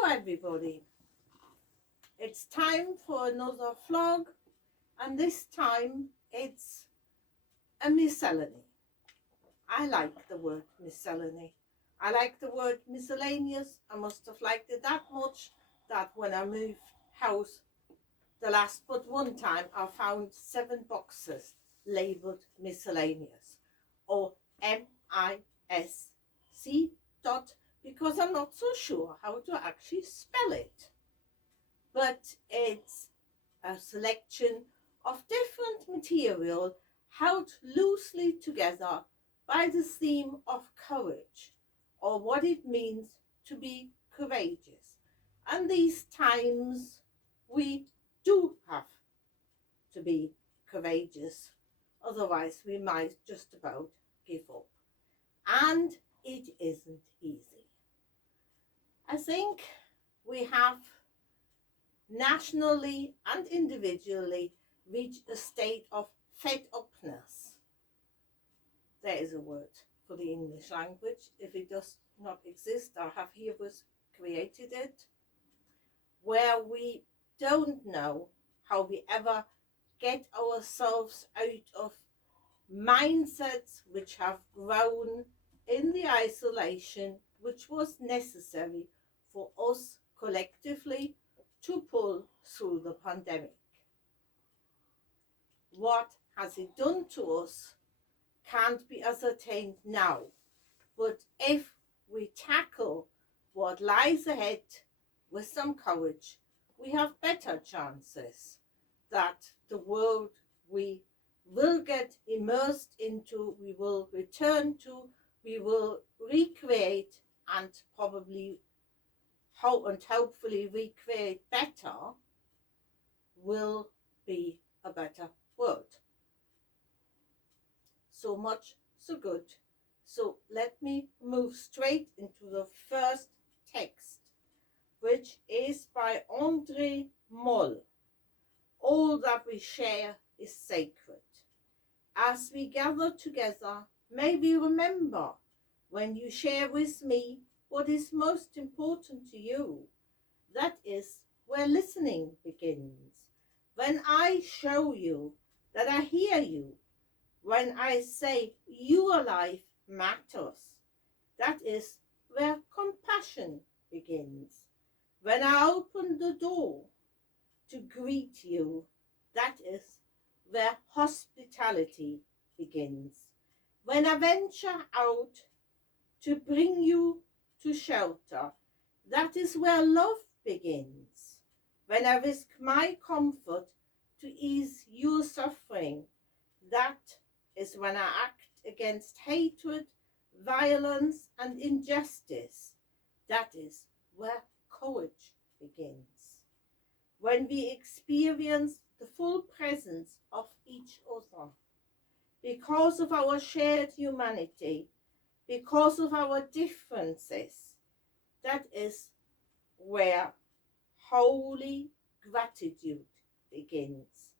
Hello everybody, it's time for another vlog, and this time it's a miscellany. I like the word miscellany. I like the word miscellaneous. I must have liked it that much that when I moved house the last but one time I found 7 boxes labelled miscellaneous or MISC dot, because I'm not so sure how to actually spell it. But it's a selection of different material held loosely together by the theme of courage, or what it means to be courageous. And these times we do have to be courageous, otherwise we might just about give up. And it isn't easy. I think we have nationally and individually reach a state of fed upness. There is a word for the English language. If it does not exist, our have heroes created it, where we don't know how we ever get ourselves out of mindsets which have grown in the isolation which was necessary for us collectively to pull through the pandemic. What has it done to us can't be ascertained now, but if we tackle what lies ahead with some courage, we have better chances that the world we will get immersed into, we will return to, we will recreate and probably hopefully recreate better, will be a better world. So much, so good. So let me move straight into the first text, which is by André Moll. All that we share is sacred. As we gather together, may we remember when you share with me what is most important to you. That is where listening begins. When I show you that I hear you, when I say your life matters, that is where compassion begins. When I open the door to greet you, that is where hospitality begins. When I venture out to bring you to shelter, that is where love begins. When I risk my comfort to ease your suffering, that is when I act against hatred, violence, and injustice. That is where courage begins. When we experience the full presence of each other, because of our shared humanity, because of our differences, that is where holy gratitude begins.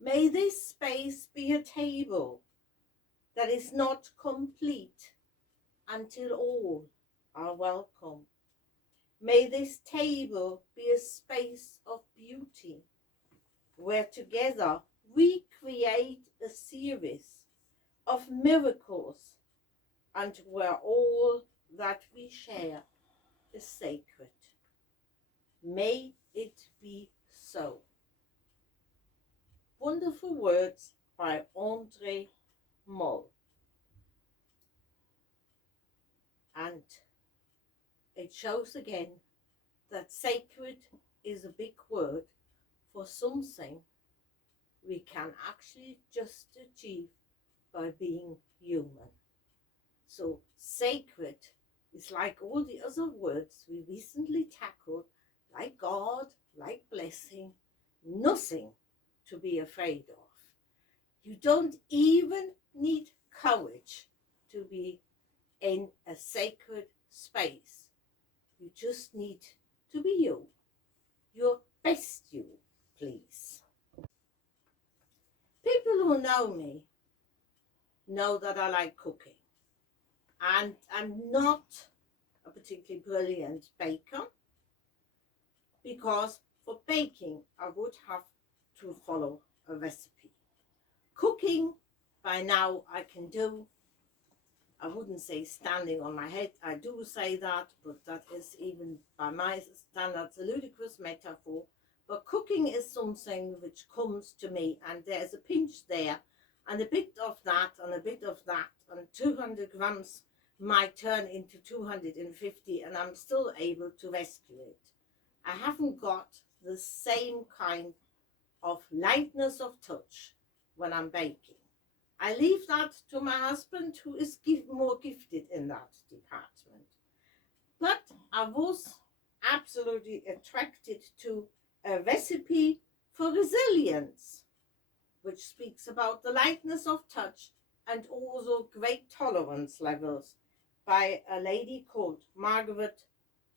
May this space be a table that is not complete until all are welcome. May this table be a space of beauty where together we create a series of miracles and where all that we share is sacred. May it be so. Wonderful words by André Moll. And it shows again that sacred is a big word for something we can actually just achieve by being human. So sacred is like all the other words we recently tackled, like God, like blessing, nothing to be afraid of. You don't even need courage to be in a sacred space. You just need to be you, your best you, please. People who know me know that I like cooking, and I'm not a particularly brilliant baker. because for baking I would have to follow a recipe. Cooking, by now I can do. I wouldn't say standing on my head. I do say that, but that is, even by my standards, a ludicrous metaphor. But cooking is something which comes to me, and there's a pinch there, and a bit of that, and a bit of that, and 200 grams might turn into 250, and I'm still able to rescue it. I haven't got the same kind of lightness of touch when I'm baking. I leave that to my husband, who is more gifted in that department. But I was absolutely attracted to a recipe for resilience, which speaks about the lightness of touch and also great tolerance levels, by a lady called Margaret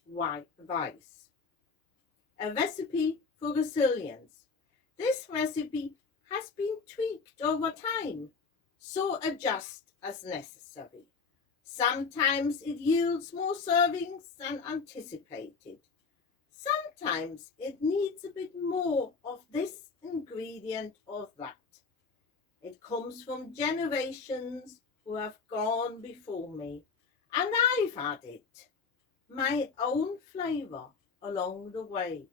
Weiss. A recipe for resilience. This recipe has been tweaked over time, so adjust as necessary. Sometimes it yields more servings than anticipated. Sometimes it needs a bit more of this ingredient or that. It comes from generations who have gone before me, and I've added my own flavor along the way.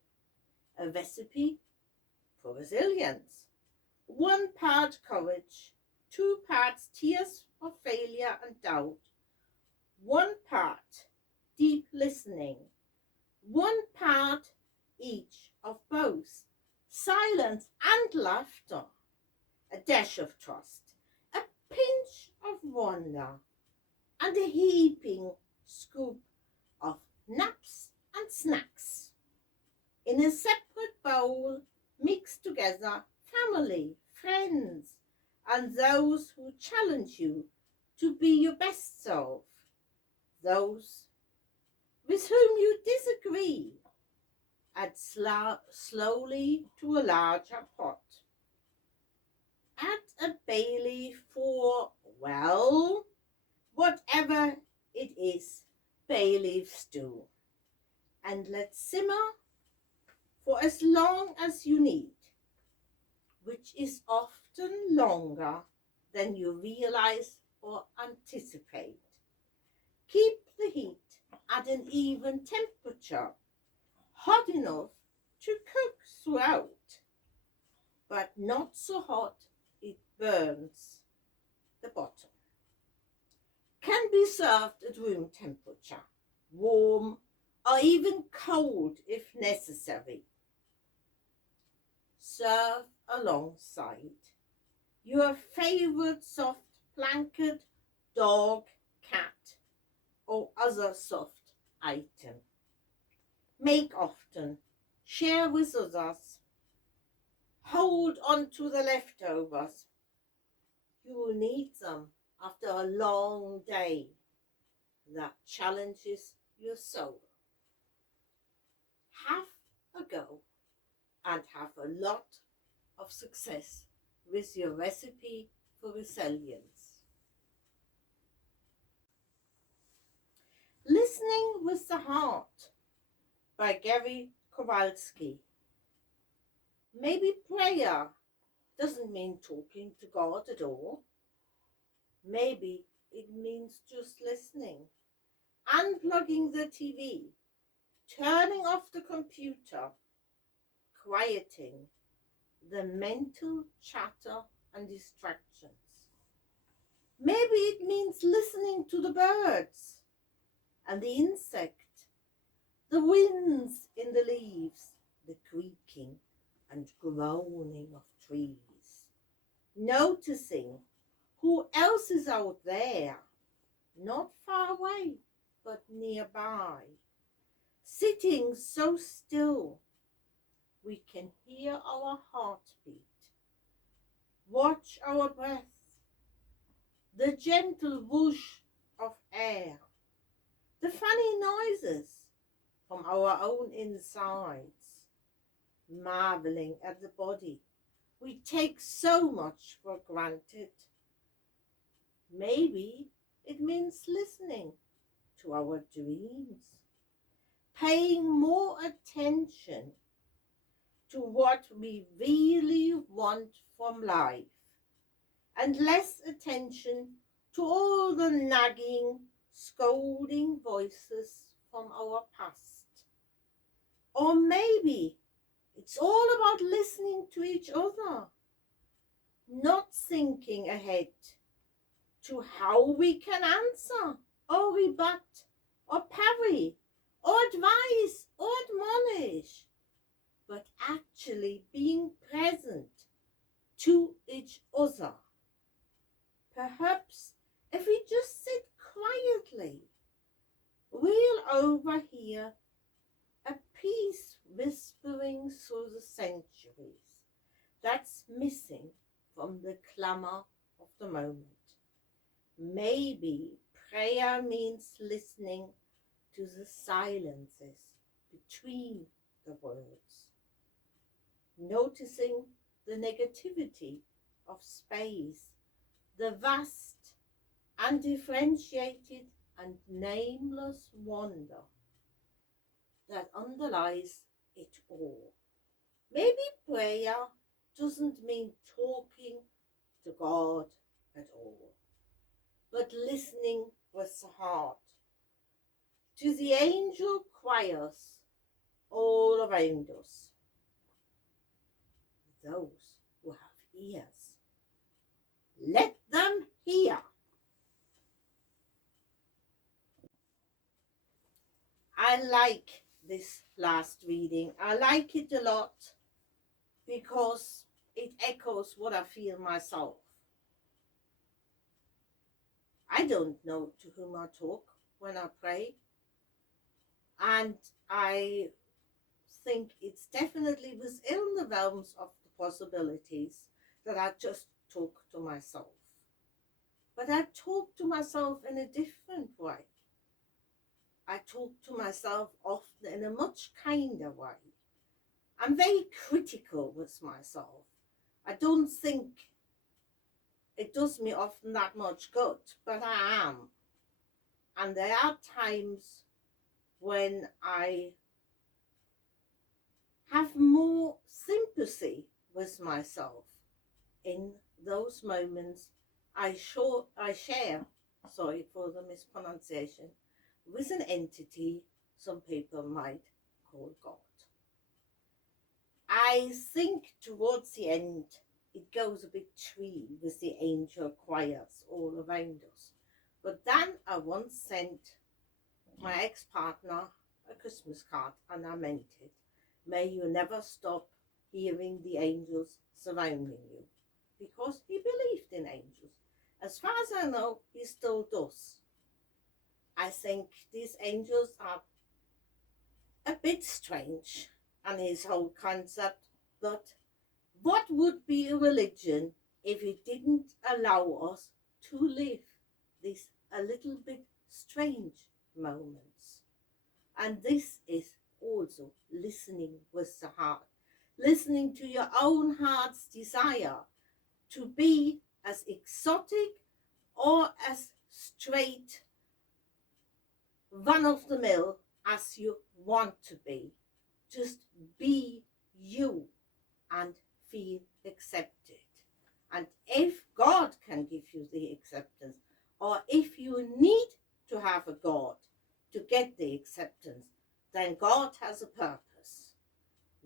A recipe for resilience. 1 part courage, 2 parts tears of failure and doubt, 1 part deep listening, 1 part each of both silence and laughter, a dash of trust, a pinch of wonder, and a heaping scoop of naps and snacks. In a separate bowl, mix together family, friends, and those who challenge you to be your best self, those with whom you disagree. Add slowly to a larger pot. Add a bay leaf for, well, whatever it is bay leaves do, and let simmer for as long as you need, which is often longer than you realize or anticipate. Keep the heat at an even temperature, hot enough to cook throughout, but not so hot it burns the bottom. Can be served at room temperature, warm, or even cold if necessary. Serve alongside your favorite soft blanket, dog, cat, or other soft item. Make often, share with others. Hold on to the leftovers. You will need them after a long day that challenges your soul. Have a go and have a lot of success with your recipe for resilience. Listening with the Heart by Gary Kowalski. Maybe prayer doesn't mean talking to God at all. Maybe it means just listening, unplugging the TV, turning off the computer, quieting the mental chatter and distractions. Maybe it means listening to the birds and the insect, the winds in the leaves, the creaking and groaning of trees, noticing who else is out there, not far away, but nearby, sitting so still we can hear our heartbeat, watch our breath, the gentle whoosh of air, the funny noises from our own insides, marveling at the body we take so much for granted. Maybe it means listening to our dreams, paying more attention to what we really want from life and less attention to all the nagging, scolding voices from our past. Or maybe it's all about listening to each other, not thinking ahead to how we can answer or rebut or parry or advise or admonish, but actually being present to each other. Perhaps if we just sit quietly, we'll overhear a peace whispering through the centuries that's missing from the clamor of the moment. Maybe prayer means listening to the silences between the words, noticing the negativity of space, the vast, undifferentiated, and nameless wonder that underlies it all. Maybe prayer doesn't mean talking to God at all, but listening with the heart to the angel choirs all around us, those who have ears. Let them hear. I like this last reading. I like it a lot because it echoes what I feel myself. I don't know to whom I talk when I pray, and I think it's definitely within the realms of the possibilities that I just talk to myself. But I talk to myself in a different way. I talk to myself often in a much kinder way. I'm very critical with myself. I don't think it does me often that much good, but I am. And there are times when I have more sympathy with myself. In those moments, I share, sorry for the mispronunciation, with an entity some people might call God. I think towards the end, it goes a bit tree with the angel choirs all around us. But then I once sent my ex-partner a Christmas card, and I meant it. May you never stop hearing the angels surrounding you, because he believed in angels. As far as I know, he still does. I think these angels are a bit strange, and his whole concept, but what would be a religion if it didn't allow us to live these a little bit strange moments? And this is also listening with the heart, listening to your own heart's desire to be as exotic or as straight, run of the mill as you want to be. Just be you and feel accepted. And if God can give you the acceptance, or if you need to have a God to get the acceptance, then God has a purpose.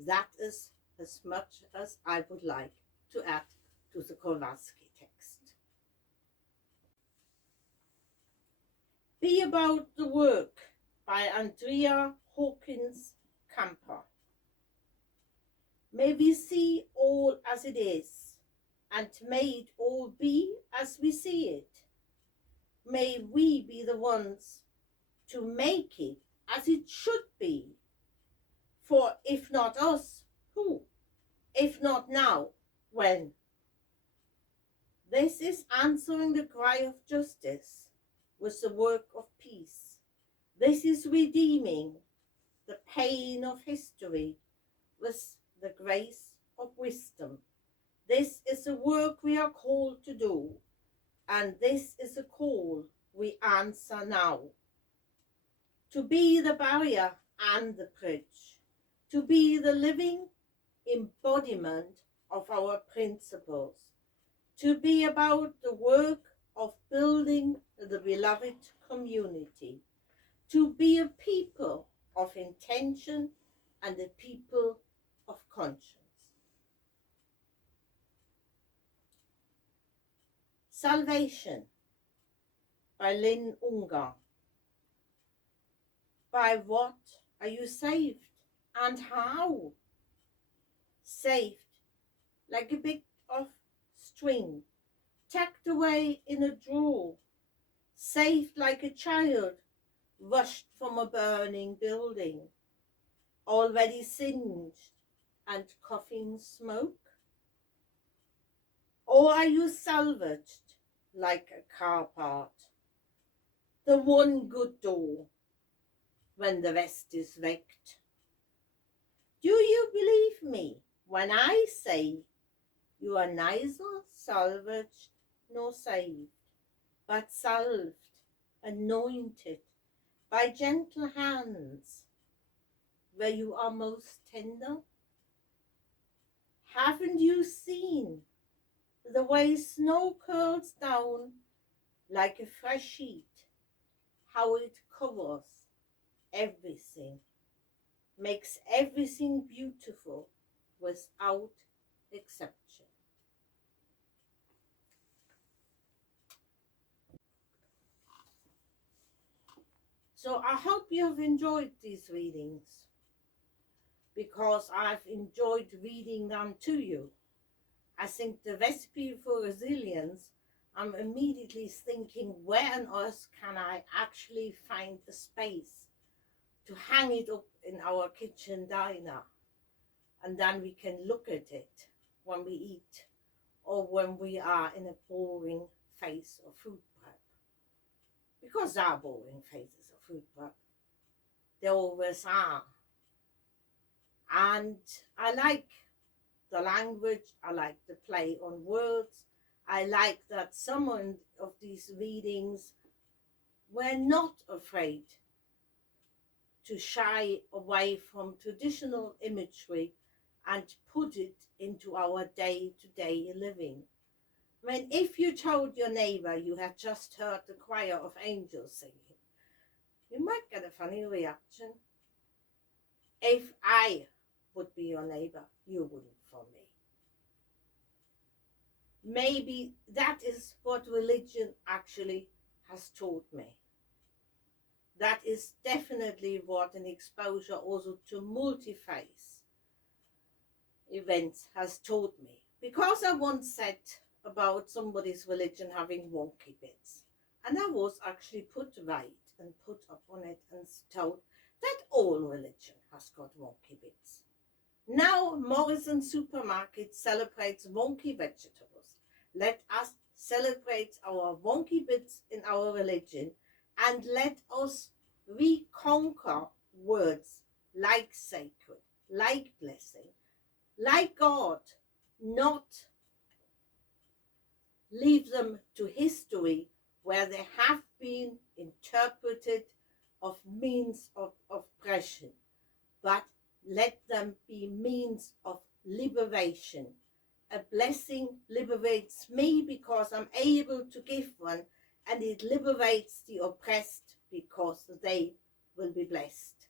That is as much as I would like to add to the Kowalski text. Be About the Work by Andrea Hawkins Camper. May we see all as it is, and may it all be as we see it. May we be the ones to make it as it should be. For if not us, who? If not now, when? This is answering the cry of justice with the work of peace. This is redeeming the pain of history with the grace of wisdom. This is the work we are called to do, and this is a call we answer now. To be the barrier and the bridge, to be the living embodiment of our principles, to be about the work of building the beloved community, to be a people of intention and a people of conscience. Salvation by Lynn Ungar. By what are you saved and how? Saved like a bit of string tucked away in a drawer, saved like a child rushed from a burning building, already singed and coughing smoke? Or are you salvaged like a car part, the one good door when the rest is wrecked? Do you believe me when I say you are neither salvaged nor saved, but salved, anointed by gentle hands where you are most tender? Haven't you seen the way snow curls down like a fresh sheet, how it covers everything, makes everything beautiful without exception? So I hope you have enjoyed these readings, because I've enjoyed reading them to you. I think the recipe for resilience, I'm immediately thinking, where on earth can I actually find a space to hang it up in our kitchen diner? And then we can look at it when we eat or when we are in a boring phase of food prep. Because there are boring phases of food prep. There always are. And I like the language, I like the play on words. I like that some of these readings were not afraid to shy away from traditional imagery and put it into our day-to-day living. I mean, if you told your neighbor you had just heard the choir of angels singing, you might get a funny reaction. If I would be your neighbor, you wouldn't for me. Maybe that is what religion actually has taught me. That is definitely what an exposure also to multi-faith events has taught me. Because I once said about somebody's religion having wonky bits, and I was actually put right and put up on it and told that all religion has got wonky bits. Now Morrison Supermarket celebrates wonky vegetables. Let us celebrate our wonky bits in our religion, and let us reconquer words like sacred, like blessing, like God, not leave them to history where they have been interpreted of means of oppression, but let them be means of liberation. A blessing liberates me because I'm able to give one, and it liberates the oppressed because they will be blessed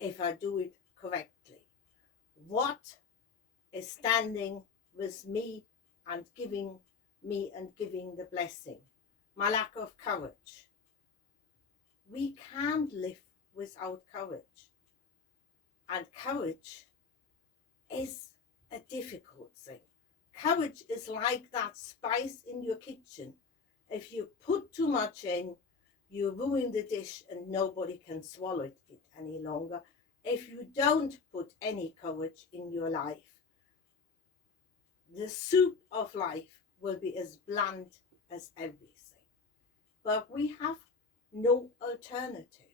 if I do it correctly. What is standing with me and giving the blessing? My lack of courage. We can't live without courage. And courage is a difficult thing. Courage is like that spice in your kitchen. If you put too much in, you ruin the dish and nobody can swallow it any longer. If you don't put any courage in your life, the soup of life will be as bland as everything. But we have no alternative.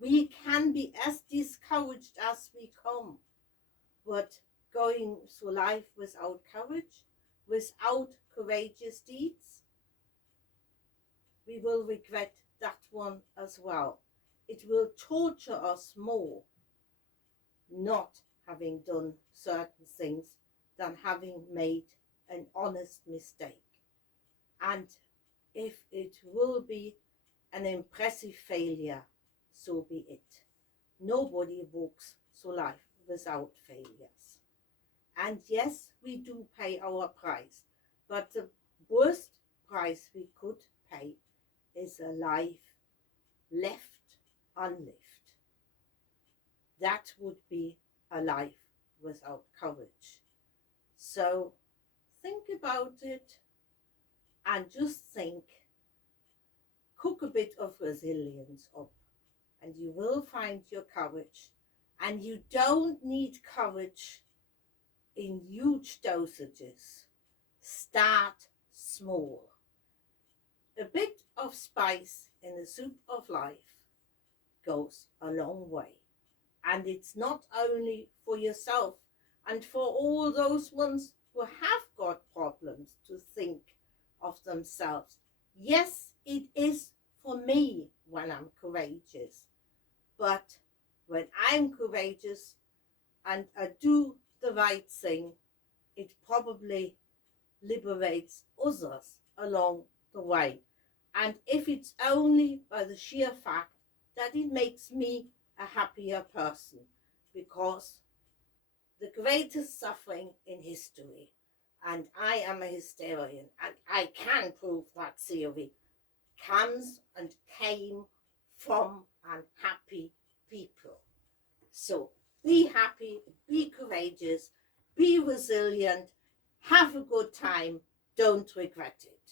We can be as discouraged as we come, but going through life without courage, without courageous deeds, we will regret that one as well. It will torture us more not having done certain things than having made an honest mistake. And if it will be an impressive failure, so be it. Nobody walks through life without failures. And yes, we do pay our price, but the worst price we could pay is a life left unlived. That would be a life without courage. So think about it and just think, cook a bit of resilience up, and you will find your courage. And you don't need courage in huge dosages. Start small. A bit of spice in the soup of life goes a long way. And it's not only for yourself and for all those ones who have got problems to think of themselves. Yes, it is for me when I'm courageous. But when I'm courageous and I do the right thing, it probably liberates others along the way. And if it's only by the sheer fact that it makes me a happier person, because the greatest suffering in history, and I am a historian and I can prove that theory, comes and came from unhappy people. So be happy, be courageous, be resilient, have a good time, don't regret it.